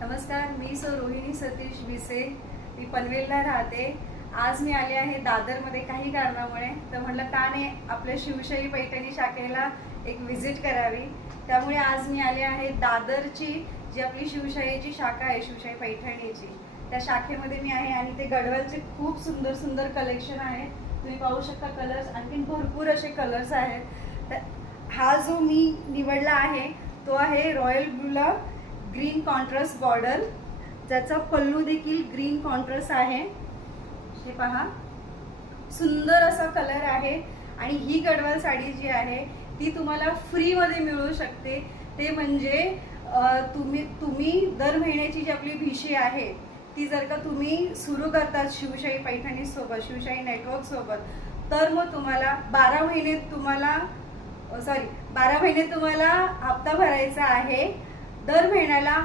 नमस्कार मी सो रोहिणी सतीश विसे. मी पनवेलला राहते. आज मी आले आहे दादरमध्ये काही कारणामुळे. तर म्हटलं का नाही आपल्या शिवशाही पैठणी शाखेला एक व्हिजिट करावी. त्यामुळे आज मी आले आहे दादरची जी आपली शिवशाहीची शाखा आहे शिवशाही पैठणीची. त्या शाखेमध्ये मी आहे आणि ते गडवलचे खूप सुंदर सुंदर कलेक्शन आहे. तुम्ही पाहू शकता कलर्स आणखीन भरपूर असे कलर्स आहेत. तर हा जो मी निवडला आहे तो आहे royal blue green contrast border ज्याचा पल्लू देखील ग्रीन कॉन्ट्रास्ट आहे. हे पहा. सुंदर असा कलर आहे आणि ही गडवाल साडी जी आहे ती तुम्हाला फ्रीमध्ये मिळू शकते. ते म्हणजे तुम्ही तुम्ही दर महिन्याची जी आपली भिशी आहे ती जर का तुम्ही सुरू करतात शिवशाही पैठणीसोबत शिवशाही नेटवर्कसोबत तर मग तुम्हाला बारा महिने तुम्हाला सॉरी बारा महिने तुम्हाला हप्ता भरायचा आहे. दर महिन्याला